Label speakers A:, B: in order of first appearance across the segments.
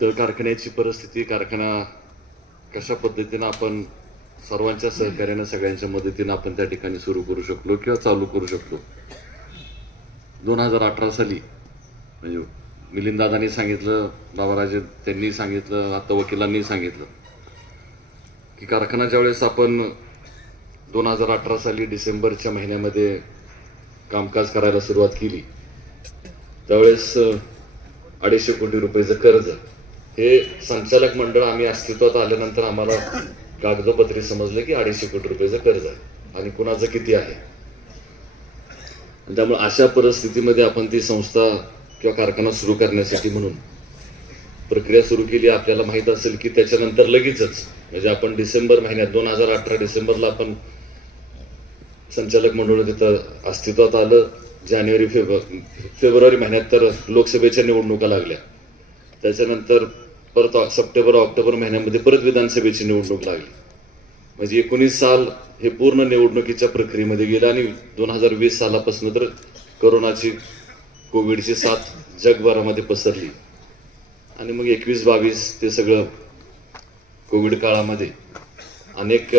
A: तर कारखान्याची परिस्थिती कारखाना कशा पद्धतीनं आपण सर्वांच्या सहकार्यानं सगळ्यांच्या मदतीनं आपण त्या ठिकाणी सुरू करू शकलो किंवा चालू करू शकलो? दोन हजार अठरा साली म्हणजे मिलिंदादांनी सांगितलं बाबाराजे त्यांनी सांगितलं आता वकिलांनी सांगितलं की कारखाना ज्यावेळेस आपण दोन हजार अठरा साली डिसेंबरच्या महिन्यामध्ये कामकाज करायला सुरुवात केली त्यावेळेस अडीचशे कोटी रुपयाचं कर्ज हे संचालक मंडळ आम्ही अस्तित्वात आल्यानंतर आम्हाला कागदपत्री समजलं की अडीचशे कोटी रुपयाचं कर्ज आहे आणि कुणाचं किती आहे. त्यामुळे अशा परिस्थितीमध्ये आपण ती संस्था किंवा कारखाना सुरू करण्यासाठी म्हणून प्रक्रिया सुरू केली. आपल्याला माहीत असेल की त्याच्यानंतर लगेचच म्हणजे आपण डिसेंबर महिन्यात दोन हजार अठरा डिसेंबरला आपण संचालक मंडळ तिथं अस्तित्वात आलं. जानेवारी फेब्रुवारी फेब्रुवारी महिन्यात तर लोकसभेच्या निवडणुका लागल्या. त्याच्यानंतर परत सप्टेंबर ऑक्टोबर महिन्यामध्ये परत विधानसभेची निवडणूक लागली. म्हणजे एकोणीस साल हे पूर्ण निवडणुकीच्या प्रक्रियेमध्ये गेलं आणि दोन हजार वीस सालापासून तर करोनाची कोविडची साथ जगभरामध्ये पसरली. आणि मग एकवीस बावीस ते सगळं कोविड काळामध्ये अनेक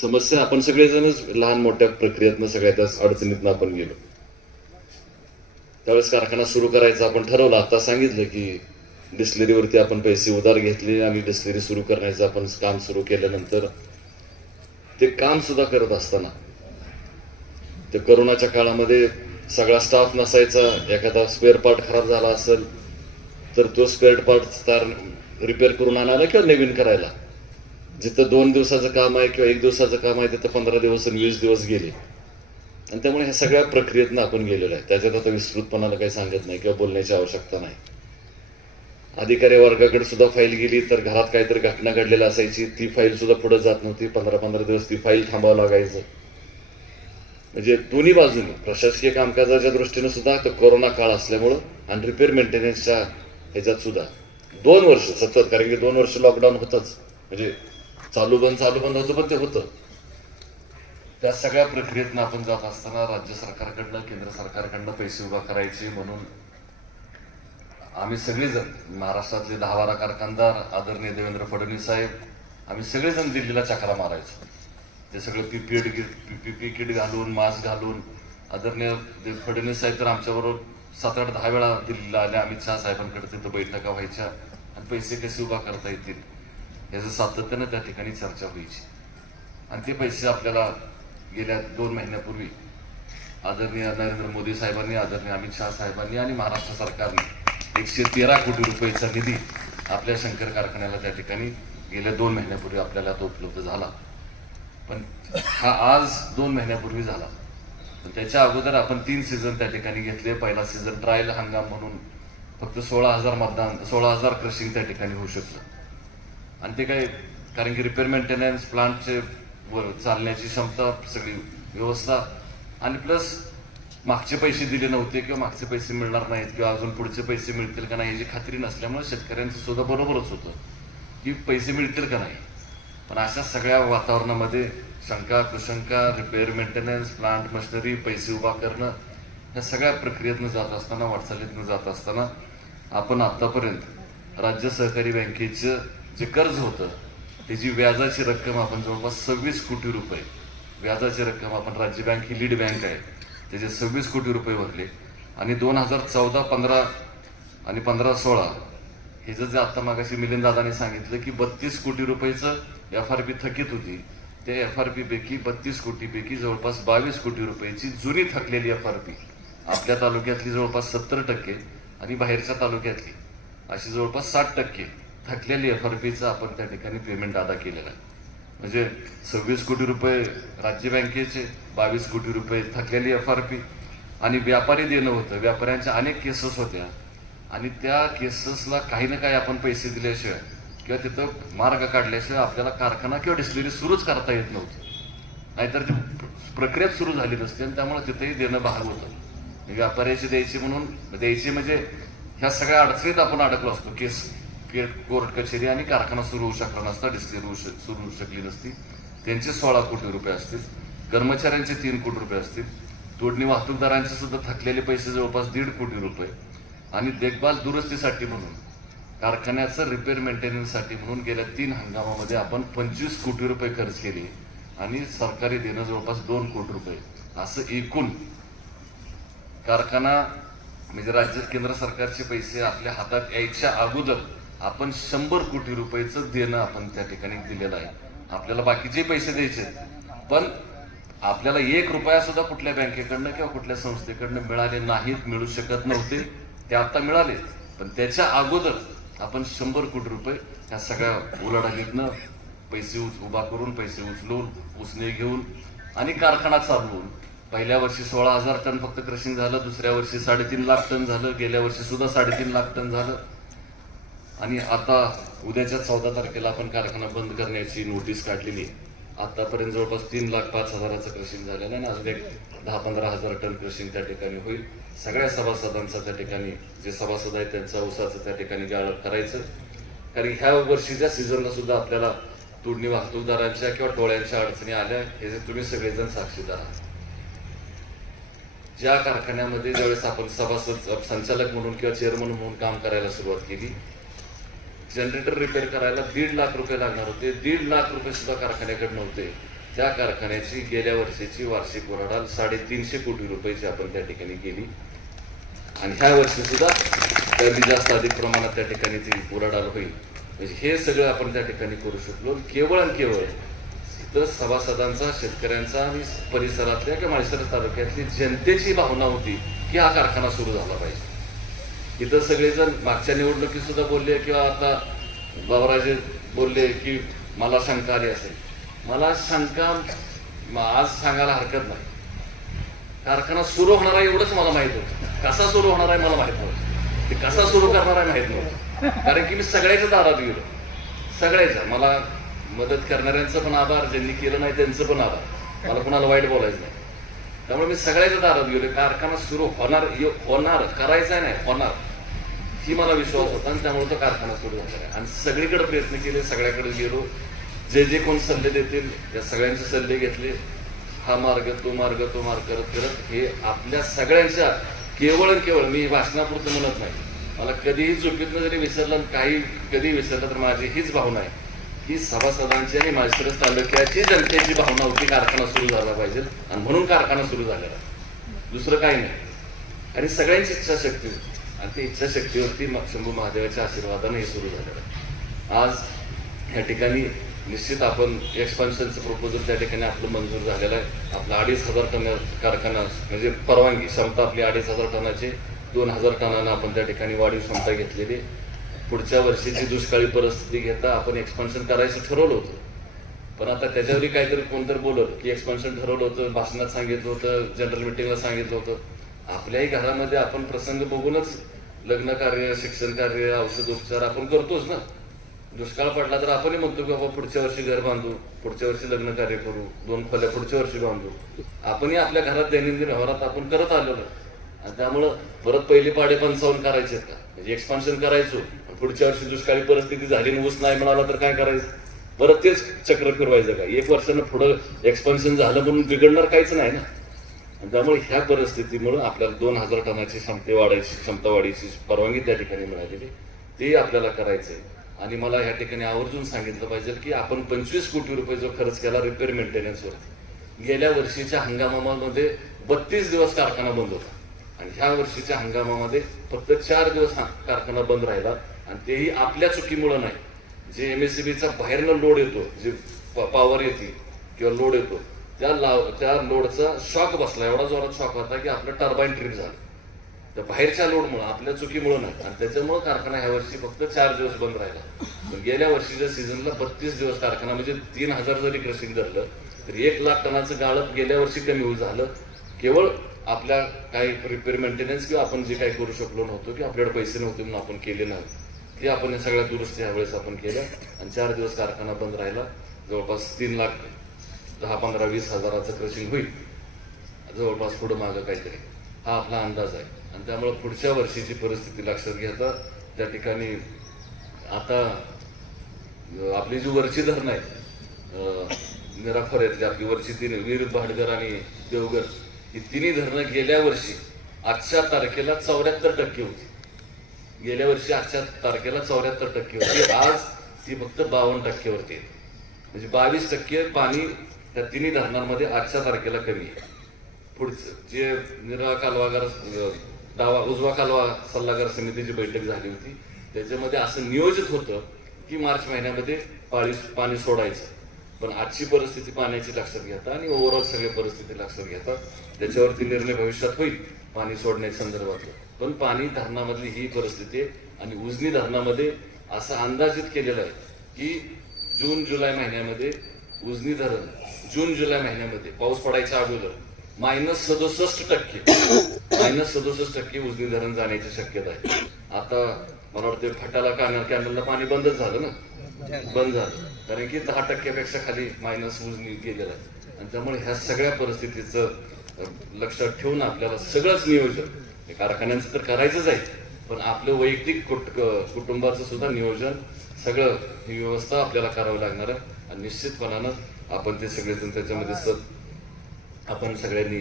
A: समस्या. आपण सगळेजणच लहान मोठ्या प्रक्रियेतनं सगळ्या त्या अडचणीतनं आपण गेलो. त्यावेळेस कारखाना सुरू करायचा आपण ठरवलं. आता सांगितलं की डिस्लरीवरती आपण पैसे उधार घेतले आणि डिस्लरी सुरू करण्याचं आपण काम सुरू केल्यानंतर ते काम सुद्धा करत असताना ते करोनाच्या काळामध्ये सगळा स्टाफ नसायचा एखादा स्पेअर पार्ट खराब झाला असेल तर तो स्पेअर पार्ट रिपेअर करून आणायला किंवा नवीन करायला. जिथं दोन दिवसाचं काम आहे किंवा एक दिवसाचं काम आहे तिथं पंधरा दिवस आणि वीस दिवस गेले. आणि त्यामुळे ह्या सगळ्या प्रक्रियेतनं आपण गेलेलो आहे. त्याच्यात आता विस्तृतपणाला काही सांगत नाही किंवा बोलण्याची आवश्यकता नाही. अधिकारी वर्गाकडे सुद्धा फाईल गेली तर घरात काहीतरी घटना घडलेली असायची. ती फाईल सुद्धा पुढे जात नव्हती. पंधरा पंधरा दिवस ती फाईल थांबावं लागायचं. म्हणजे दोन्ही बाजूने प्रशासकीय कामकाजाच्या दृष्टीने सुद्धा तो कोरोना काळ असल्यामुळं आणि रिपेअर मेंटेनन्सच्या ह्याच्यात सुद्धा. दोन वर्ष सतत कारण की दोन वर्ष लॉकडाऊन होतच. म्हणजे चालू बंद चालू बंद होतं पण ते होतं. त्या सगळ्या प्रक्रियेतनं आपण जात असताना राज्य सरकारकडनं केंद्र सरकारकडनं पैसे उभा करायचे म्हणून आम्ही सगळेजण महाराष्ट्रातले दहा बारा कारखानदार आदरणीय देवेंद्र फडणवीस साहेब आम्ही सगळेजण दिल्लीला चकरा मारायचो. ते सगळं पीपीएड पीपी किट घालून मास्क घालून आदरणीय देव फडणवीस साहेब तर आमच्याबरोबर सात आठ दहा वेळा दिल्लीला आले. अमित शहा साहेबांकडे तिथं बैठका व्हायच्या आणि पैसे कसे उभा करता येतील याचं सातत्यानं त्या ठिकाणी चर्चा व्हायची. आणि ते पैसे आपल्याला गेल्या दोन महिन्यापूर्वी आदरणीय नरेंद्र मोदी साहेबांनी आदरणीय अमित शहा साहेबांनी आणि महाराष्ट्र सरकारने एकशे तेरा कोटी रुपयेचा निधी आपल्या शंकर कारखान्याला त्या ठिकाणी गेल्या दोन महिन्यापूर्वी आपल्याला तो उपलब्ध झाला. पण हा आज दोन महिन्यापूर्वी झाला. पण त्याच्या अगोदर आपण तीन सीझन त्या ठिकाणी घेतले. पहिला सीझन ट्रायल हंगाम म्हणून फक्त सोळा हजार मतदान सोळा हजार क्रशिंग त्या ठिकाणी होऊ शकलं. आणि ते काय कारण की रिपेअर मेंटेनन्स प्लांटचे वर चालण्याची क्षमता सगळी व्यवस्था. आणि प्लस मागचे पैसे दिले नव्हते किंवा मागचे पैसे मिळणार नाहीत किंवा अजून पुढचे पैसे मिळतील का नाही याची खात्री नसल्यामुळे शेतकऱ्यांचं सुद्धा बरोबरच होतं की पैसे मिळतील का नाही. पण अशा सगळ्या वातावरणामध्ये शंका कुशंका रिपेअर मेंटेनन्स प्लांट मशिनरी पैसे उभा करणं ह्या सगळ्या प्रक्रियेतनं जात असताना वाटचालीतनं जात असताना आपण आत्तापर्यंत राज्य सहकारी बँकेचं जे कर्ज होतं त्याची व्याजाची रक्कम आपण जवळपास सव्वीस कोटी रुपये व्याजाची रक्कम आपण राज्य बँक ही लीड बँक आहे त्याचे सव्वीस कोटी रुपये भरले. आणि दोन हजार चौदा पंधरा आणि पंधरा सोळा हे जे आत्ता मागाशी मिलिंद सांगितलं की बत्तीस कोटी रुपयेचं एफ आर पी थकीत होती त्या एफ आर पीपैकी बत्तीस कोटीपैकी जवळपास बावीस कोटी रुपयाची जुनी थकलेली एफ आर पी आपल्या तालुक्यातली जवळपास सत्तर टक्के आणि बाहेरच्या तालुक्यातली अशी जवळपास साठ टक्के थकलेली एफ आर पीचं आपण त्या ठिकाणी पेमेंट अदा केलेलं आहे. म्हणजे सव्वीस कोटी रुपये राज्य बँकेचे बावीस कोटी रुपये थकलेली एफ आर पी आणि व्यापारी देणं होतं. व्यापाऱ्यांच्या अनेक केसेस होत्या. आणि त्या केसेसला काही ना काही आपण पैसे दिल्याशिवाय किंवा तिथं मार्ग काढल्याशिवाय आपल्याला कारखाना किंवा डिस्टिलरी सुरूच करता येत नव्हती. नाहीतर ती प्रक्रिया सुरू झाली नसते आणि त्यामुळे तिथेही देणं भाग होतं. व्यापाऱ्याचे द्यायची म्हणून द्यायची म्हणजे ह्या सगळ्या अडचणीत आपण अडकलो असतो. केस कोर्ट कचेरी आणि कारखाना सुरू होऊ शकला नसता डिस्प्ले होऊ सुरू होऊ शकली नसती. त्यांचे सोळा कोटी रुपये असतील. कर्मचाऱ्यांचे तीन कोटी रुपये असतील. तोडणी वाहतूकदारांचे सुद्धा थकलेले पैसे जवळपास दीड कोटी रुपये. आणि देखभाल दुरुस्तीसाठी म्हणून कारखान्याचं रिपेअर मेंटेनन्ससाठी म्हणून गेल्या तीन हंगामामध्ये आपण पंचवीस कोटी रुपये खर्च केले आणि सरकारी देणं जवळपास दोन कोटी रुपये. असं एकूण कारखाना म्हणजे राज्य केंद्र सरकारचे पैसे आपल्या हातात यायच्या अगोदर आपण शंभर कोटी रुपयेचं देणं आपण त्या ठिकाणी दिलेलं आहे. आपल्याला बाकीचे पैसे द्यायचे पण आपल्याला एक रुपया सुद्धा कुठल्या बँकेकडनं किंवा कुठल्या संस्थेकडनं मिळाले नाहीत मिळू शकत नव्हते ते आता मिळाले. पण त्याच्या अगोदर आपण शंभर कोटी रुपये ह्या सगळ्या उलाढालीतनं पैसे उच उभा करून पैसे उचलून उसने घेऊन आणि कारखाना चालवून. पहिल्या वर्षी सोळा हजार टन फक्त क्रशिंग झालं दुसऱ्या वर्षी साडेतीन लाख टन झालं गेल्या वर्षी सुद्धा साडेतीन लाख टन झालं. आणि आता उद्याच्या चौदा तारखेला आपण कारखाना बंद करण्याची नोटीस काढलेली आतापर्यंत जवळपास तीन लाख पाच हजाराचं क्रशिंग झालेलं आहे आणि अजून एक दहा पंधरा हजार टन क्रशिंग त्या ठिकाणी होईल. सगळ्या सभासदांचा त्या ठिकाणी जे सभासद आहेत त्यांचा उसाचं त्या ठिकाणी गाळप करायचं. कारण ह्या वर्षीच्या सीझनला सुद्धा आपल्याला तोडणी वाहतूकदारांच्या किंवा टोळ्यांच्या अडचणी आल्या. हे जे तुम्ही सगळेजण साक्षीदार आहात. ज्या कारखान्यामध्ये ज्यावेळेस आपण सभासद संचालक म्हणून किंवा चेअरमन म्हणून काम करायला सुरुवात केली जनरेटर रिपेअर करायला दीड लाख रुपये लागणार होते. दीड लाख रुपये सुद्धा कारखान्याकडे नव्हते. त्या कारखान्याची गेल्या वर्षीची वार्षिक उलाढाल साडेतीनशे कोटी रुपयाची आपण त्या ठिकाणी केली. आणि ह्या वर्षी सुद्धा कमी जास्त अधिक प्रमाणात त्या ठिकाणी ती उराडाल होईल. म्हणजे हे सगळं आपण त्या ठिकाणी करू शकलो. केवळ आणि केवळ इथं सभासदांचा शेतकऱ्यांचा आणि परिसरातल्या किंवा माळशिरस तालुक्यातली जनतेची भावना होती की हा कारखाना सुरू झाला पाहिजे. इथं सगळेजण मागच्या निवडणुकीत सुद्धा बोलले किंवा आता बाबराजे बोलले की मला शंका आली असेल. मला शंका आज सांगायला हरकत नाही. कारखाना सुरू होणार आहे एवढंच मला माहीत होतं. कसा सुरू होणार आहे मला माहीत नव्हतं. ते कसा सुरू करणार आहे माहीत नव्हतं. कारण की मी सगळ्याच्या दारात गेलो. सगळ्याच्या. मला मदत करणाऱ्यांचं पण आभार ज्यांनी केलं नाही त्यांचं पण आभार. मला कुणाला वाईट बोलायचं नाही. त्यामुळे मी सगळ्याच्या दारात गेलो. कारखाना सुरू होणार होणार करायचा नाही होणार. ही मला विश्वास होता आणि त्यामुळे तो कारखाना सुरू झाला. आहे आणि सगळीकडे प्रयत्न केले सगळ्याकडे गेलो. जे जे कोण सल्ले देतील त्या सगळ्यांचे सल्ले घेतले. हा मार्ग तो मार्ग तो मार्ग करत करत हे आपल्या सगळ्यांच्या केवळ आणि केवळ मी भाषणापुरतं म्हणत नाही. मला कधीही चुकीतनं जरी विसरलं आणि काही कधी विसरलं तर माझी हीच भावना आहे की सभासदांची आणि माळशिरस तालुक्याची जनतेची भावना होती कारखाना सुरू झाला पाहिजे आणि म्हणून कारखाना सुरू झालेला आहे. दुसरं काही नाही. आणि सगळ्यांची इच्छाशक्ती होती. आणि ती इच्छाशक्तीवरती शंभू महादेवाच्या आशीर्वादाने हे सुरू झालेलं आहे. आज या ठिकाणी निश्चित आपण एक्सपान्शनचं प्रपोजल त्या ठिकाणी आपलं मंजूर झालेलं आहे. आपला अडीच हजार टन कारखाना म्हणजे परवानगी क्षमता आपली अडीच हजार टनाची दोन हजार टनानं आपण त्या ठिकाणी वाढीव क्षमता घेतलेली पुढच्या वर्षीची दुष्काळी परिस्थिती घेता आपण एक्सपान्शन करायचं ठरवलं होतं. पण आता त्याच्यावरही काहीतरी कोणतरी बोलत की एक्सपान्शन ठरवलं होतं भाषणात सांगितलं होतं जनरल मिटिंगला सांगितलं होतं. आपल्याही घरामध्ये आपण प्रसंग बघूनच लग्न कार्य शिक्षण कार्य औषधोपचार आपण करतोच ना. दुष्काळ पडला तर आपणही म्हणतो की बाबा पुढच्या वर्षी घर बांधू पुढच्या वर्षी लग्न कार्य करू दोन खोल्या पुढच्या वर्षी बांधू. आपणही आपल्या घरात दैनंदिन व्यवहारात आपण करत आलेलो आणि त्यामुळं परत पहिले पाडे पंचावन्न करायचे का? म्हणजे एक्सपान्शन करायचो. पुढच्या वर्षी दुष्काळी परिस्थिती झाली आणि ऊस नाही मिळाला तर काय करायचं? परत तेच चक्र फिरवायचं का? एक वर्षानं पुढं एक्सपान्शन झालं म्हणून बिघडणार काहीच नाही ना. त्यामुळे ह्या परिस्थितीमुळे आपल्याला दोन हजार टनाची क्षमते वाढायची क्षमता वाढीची परवानगी त्या ठिकाणी मिळालेली. ते आपल्याला करायचंय. आणि मला ह्या ठिकाणी आवर्जून सांगितलं पाहिजे की आपण पंचवीस कोटी रुपये जो खर्च केला रिपेअर मेंटेनन्सवरती गेल्या वर्षीच्या हंगामामध्ये बत्तीस दिवस कारखाना बंद होता. आणि ह्या वर्षीच्या हंगामामध्ये फक्त चार दिवस हा कारखाना बंद राहिला आणि तेही आपल्या चुकीमुळं नाही. जे एम एस सी बीचा बाहेरनं लोड येतो जे पॉवर येते किंवा लोड येतो त्या लाव त्या लोडचा शॉक बसला. एवढा जोरात शॉक होता की आपलं टर्बाईन ट्रिप झालं. त्या बाहेरच्या लोडमुळं आपल्या चुकीमुळं नाही. आणि त्याच्यामुळं कारखाना ह्या वर्षी फक्त चार दिवस बंद राहिला. गेल्या वर्षीच्या सीझनला बत्तीस दिवस कारखाना म्हणजे तीन हजार जरी क्रशिंग धरलं तर एक लाख टनाचं गाळप गेल्या वर्षी कमी होऊ झालं. केवळ आपल्या काही रिपेअर मेंटेनन्स किंवा आपण जे काही करू शकलो नव्हतो की आपल्याकडे पैसे नव्हते म्हणून आपण केले नाही. ते आपण या सगळ्या दुरुस्ती ह्यावेळेस आपण केल्या. आणि चार दिवस कारखाना बंद राहिला. जवळपास तीन लाख दहा पंधरा वीस हजाराचं क्रशिंग होईल. जवळपास पुढं मागं काहीतरी. हा आपला अंदाज आहे. आणि त्यामुळे पुढच्या वर्षीची परिस्थिती लक्षात घेता त्या ठिकाणी आता आपली जी वरची धरणं आहेत निराफर आहेत जी आपली वरची तिने वीर भाडगर आणि देवगर ही तिन्ही धरणं गेल्या वर्षी आजच्या तारखेला चौऱ्याहत्तर टक्के होती. गेल्या वर्षी आजच्या तारखेला चौऱ्याहत्तर टक्के होती. आज ती फक्त बावन्न टक्केवरती आहे. म्हणजे बावीस टक्के पाणी त्या तिन्ही धरणांमध्ये आजच्या तारखेला कमी आहे. पुढचं जे निरा कालवागार डावा उजवा कालवा सल्लागार समितीची बैठक झाली होती त्याच्यामध्ये असं नियोजित होतं की मार्च महिन्यामध्ये पाणी पाणी सोडायचं. पण आजची परिस्थिती पाण्याची लक्षात घेता आणि ओव्हरऑल सगळी परिस्थिती लक्षात घेता त्याच्यावरती निर्णय भविष्यात होईल पाणी सोडण्याच्या संदर्भातलं. पण पाणी धरणामधली ही परिस्थिती आहे आणि उजनी धरणामध्ये असं अंदाजित केलेलं आहे की जून जुलै महिन्यामध्ये उजनी धरण जून जुलै महिन्यामध्ये पाऊस पडायच्या अगोदर मायनस सदुसष्ट टक्के. मायनस सदुसष्ट टक्के उजनी धरण जाण्याची शक्यता आहे. आता मला वाटतं फटाला कॅनल कॅनलला पाणी बंदच झालं ना? बंद झालं. कारण की दहा टक्क्यापेक्षा खाली मायनस उजनी गेलेलं आहे. आणि त्यामुळे ह्या सगळ्या परिस्थितीचं लक्षात ठेवून आपल्याला सगळंच नियोजन कारखान्यांचं तर करायचंच आहे पण आपलं वैयक्तिक कुट कुटुंबाचं सुद्धा नियोजन सगळं ही व्यवस्था आपल्याला करावी लागणार आहे. आणि निश्चितपणानं आपण ते सगळेजण त्याच्यामध्ये सत आपण सगळ्यांनी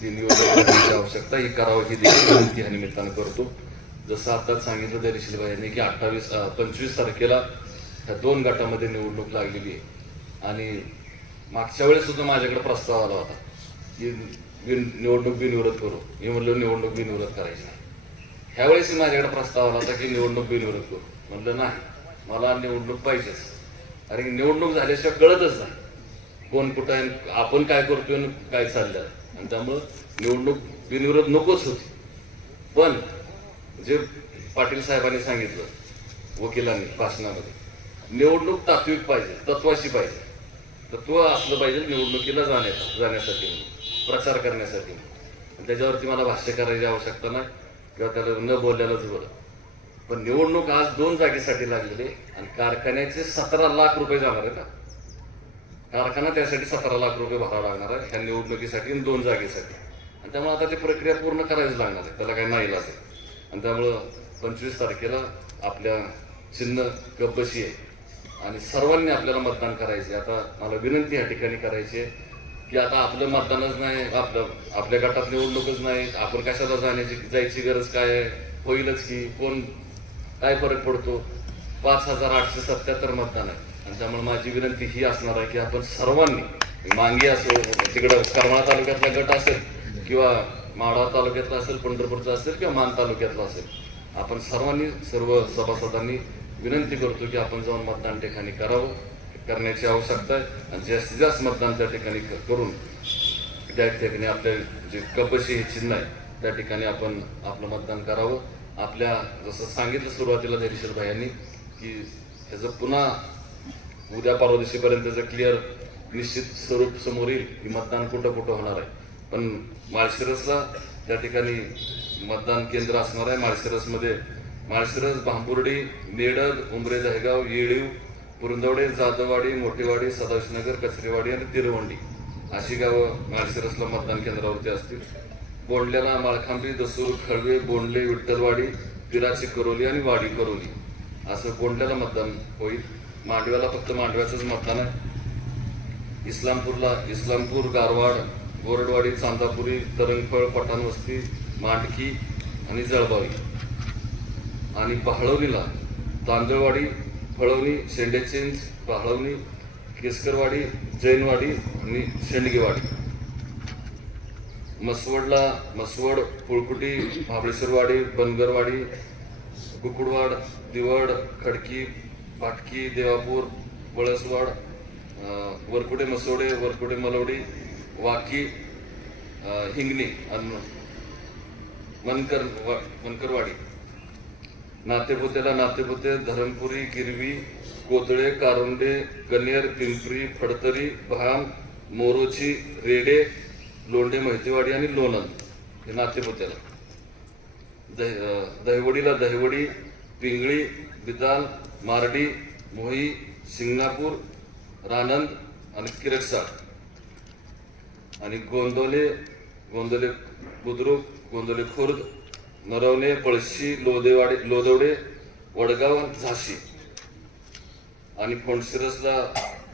A: ती नियोजन करण्याची आवश्यकता ही करावं ही देखील विनंती ह्या निमित्तानं करतो. जसं आताच सांगितलं दरीशील यांनी की अठ्ठावीस पंचवीस तारखेला ह्या दोन गटामध्ये निवडणूक लागलेली आहे. आणि मागच्या वेळेस सुद्धा माझ्याकडे प्रस्ताव आला होता की निवडणूक बिनविरोध करू. मी म्हणलो निवडणूक बिनविरोध करायची नाही. ह्यावेळेस माझ्याकडे प्रस्ताव आला होता की निवडणूक बिनविरोध करू. म्हणलं नाही मला निवडणूक पाहिजेच. अरे निवडणूक झाल्याशिवाय कळतच नाही. कोण कुठं आहे आपण काय करतोय आणि काय चाललं आणि त्यामुळं निवडणूक बिनविरोध नकोच होती. पण जे पाटील साहेबांनी सांगितलं वकिलांनी भाषणामध्ये निवडणूक तात्विक पाहिजे तत्वाशी पाहिजे. तत्व असलं पाहिजे निवडणुकीला जाण्या जाण्यासाठी प्रचार करण्यासाठी आणि त्याच्यावरती मला भाष्य करायची आवश्यकता नाही किंवा त्याला न बोलल्यालाच बरं. पण निवडणूक आज दोन जागेसाठी लागलेली आहे आणि कारखान्याचे सतरा लाख रुपये जाणार आहे का कारखाना त्यासाठी सतरा लाख रुपये भरावा लागणार आहे. ह्या निवडणुकीसाठी आणि दोन जागेसाठी. आणि त्यामुळे आता ती प्रक्रिया पूर्ण करायची लागणार आहे. त्याला काही नाही लागेल आणि त्यामुळं पंचवीस तारखेला आपल्या चिन्ह गब्बशी आहे. आणि सर्वांनी आपल्याला मतदान करायचे आता मला विनंती या ठिकाणी करायची आहे की आता आपलं मतदानच नाही आपलं आपल्या गटात निवडणूकच नाही. आपण कशाला जाण्याची जायची गरज काय आहे? होईलच की कोण काय फरक पडतो? पाच हजार आठशे सत्याहत्तर मतदान आहे. आणि त्यामुळे माझी विनंती ही असणार आहे की आपण सर्वांनी मांगी असो तिकडं करमाळा तालुक्यातला गट असेल किंवा माढा तालुक्यातला असेल पंढरपूरचा असेल किंवा मान तालुक्यातला असेल आपण सर्वांनी सर्व सभासदांनी विनंती करतो की आपण जाऊन मतदान ठिकाणी करावं करण्याची आवश्यकता आहे. आणि जास्तीत जास्त मतदान त्या ठिकाणी करून त्या ठिकाणी आपल्या जे कपशी हे चिन्ह आहे त्या ठिकाणी आपण आपलं मतदान करावं. आपल्या जसं सांगितलं सुरुवातीला धैर्यशील भाई की ह्याचं पुन्हा उद्या परवा दिवशीपर्यंत त्याचं क्लिअर निश्चित स्वरूप समोर येईल की मतदान कुठं कुठं होणार आहे. पण माळशिरसला त्या ठिकाणी मतदान केंद्र असणार आहे माळशिरसमध्ये माळशिरस भांबुर्डी नेडद उमरे दहेगाव येळीव पुरंदवडे जाधववाडी मोठेवाडी सदाशिवनगर कचरेवाडी आणि तिरवंडी अशी गावं माळशिरसला मतदान केंद्रावरती असतील. बोंडल्याला माळखांबी दसूर खळवे बोंडले विठ्ठलवाडी पिराची करोली आणि वाडी करोली असं बोंडल्याला मतदान होईल. मांडव्याला फक्त मांडव्याचंच मतदान आहे. इस्लामपूरला इस्लामपूर गारवाड गोरडवाडी चांदापुरी तरंगफळ पठाणवस्ती मांडकी आणि जळबावी आणि पाहळवणीला तांदळवाडी फळवणी शेंडेचिंच पहाळवणी केसकरवाडी जैनवाडी आणि शेंडगेवाडी. मसवडला मसवड पुळकुटी महाबळेश्वरवाडी बनगरवाडी कुकुडवाड दिवड खडकी पाटकी देवापूर वळसवाड वरकुडे मसोडे वरकुडे मलवडी वाकी हिंगणी मनकर वा- मनकरवाडी. नातेपुतेला नातेपुते धरमपुरी गिरवी कोतळे कारुंडे कनेर पिंपरी फडतरी भाम मोरोची रेडे लोंढे महितेवाडी आणि लोणंद हे नातेपुतेला. दह- दहिवडीला दहिवडी पिंगळी बिदाल मारडी मोही सिंगापूर रानंद आणि किरकसाड आणि गोंदोले गोंदोले बुद्रुक गोंदोले खुर्द नरवणे पळशी लोदेवाडी लोदवडे वडगाव आणि झाशी. आणि कोंडशिरसला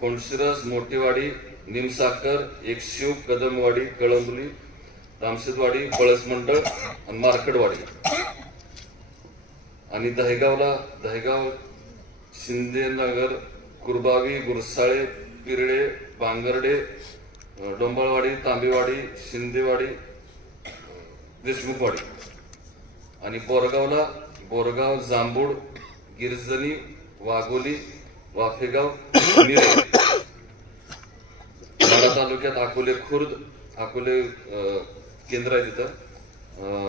A: कोंडशिरस मोठेवाडी निमसाकर एकशिव कदमवाडी कळंबुली रामशेदवाडी पळस मंडळ आणि मार्कडवाडी आणि दहेगावला दहेगाव शिंदेनगर कुरबावी गुरसाळे पिरळे बांगर्डे डोंबळवाडी डोंबाळवाडी तांबेवाडी शिंदेवाडी देशमुखवाडी. आणि बोरगावला बोरगाव जांभूळ गिरजनी वाघोली वाफेगाव माडा तालुक्यात अकोले खुर्द अकोले केंद्र आहे तिथं.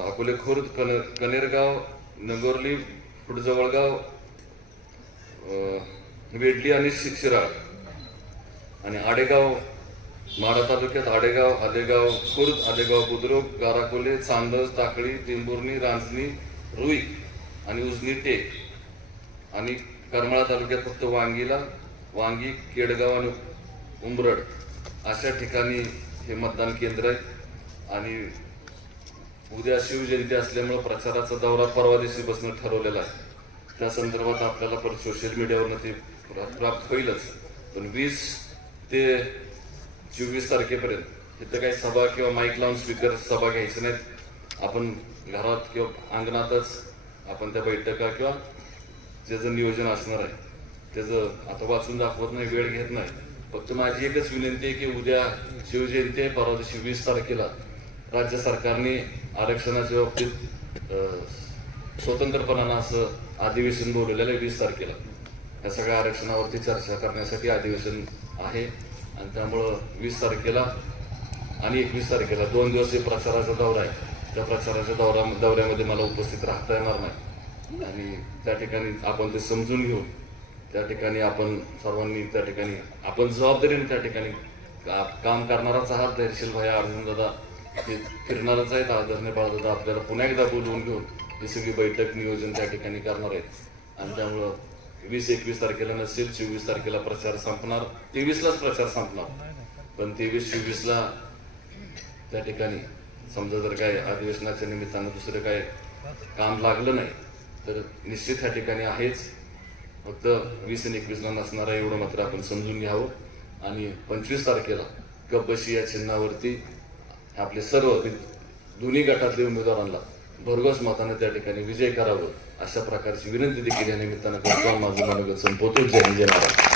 A: अकोले खुर्द कन कनेरगाव नगोर्ली फुटजवळगाव वेडली आणि शि- आणि आडेगाव माढा तालुक्यात आडेगाव आदेगाव खुर्द आदेगाव बुद्रुक गाराकोले चांदस टाकळी टिंबुर्णी रांजणी रुई आणि उजनी टेक आणि करमाळा तालुक्यात फक्त वांगीला वांगी केडगाव आणि उंबरड अशा ठिकाणी हे मतदान केंद्र आहे. आणि उद्या शिवजयंती असल्यामुळे प्रचाराचा दौरा परवा दिवशी बसणं ठरवलेला आहे. त्या संदर्भात आपल्याला परत सोशल मीडियावरनं ते प्रा- प्राप्त होईलच. पण वीस ते चोवीस तारखेपर्यंत इथं काही सभा किंवा माईक लावून स्पीकर सभा घ्यायची नाहीत. आपण घरात किंवा अंगणातच आपण त्या बैठका किंवा ज्याचं नियोजन असणार आहे त्याचं आता वाचून दाखवत नाही वेळ घेत नाही फक्त माझी एकच विनंती आहे की उद्या शिवजयंती आहे परवा दिवशी वीस तारखेला राज्य सरकारने आरक्षणाच्या बाबतीत स्वतंत्रपणानं असं अधिवेशन बोलवलेलं आहे वीस तारखेला. या सगळ्या आरक्षणावरती चर्चा करण्यासाठी अधिवेशन आहे. आणि त्यामुळं वीस तारखेला आणि एकवीस तारखेला दोन दिवस जे प्रचाराचा दौरा आहे. त्या प्रचाराच्या दौरा दौऱ्यामध्ये मला उपस्थित राहता येणार नाही. आणि त्या ठिकाणी आपण ते समजून घेऊन त्या ठिकाणी आपण सर्वांनी त्या ठिकाणी आपण जबाबदारीने त्या ठिकाणी का- काम करणाराच आहात. धैर्यशील भाई अर्जुन दादा ते फिरणारच आहेत. आदरणीय बाळदादा आपल्याला पुन्हा एकदा बोलवून घेऊन ही सगळी बैठक नियोजन त्या ठिकाणी करणार आहेत. आणि त्यामुळं वीस एकवीस तारखेला नसेल चोवीस तारखेला प्रचार संपणार. तेवीसलाच प्रचार संपणार. पण तेवीस चोवीसला त्या ठिकाणी समजा जर काय अधिवेशनाच्या निमित्तानं दुसरं काय काम लागलं नाही तर निश्चित ह्या ठिकाणी आहेच. फक्त वीस आणि एकवीसला नसणार आहे एवढं मात्र आपण समजून घ्यावं. आणि पंचवीस तारखेला कपशी या चिन्हावरती आपले सर्व दोन्ही गटातले उमेदवारांना भरघोस माताने त्या ठिकाणी विजय करावं अशा प्रकारची विनंती देखील या निमित्तानं करतो. माझं मनोगत संपवतो जय जय महाराज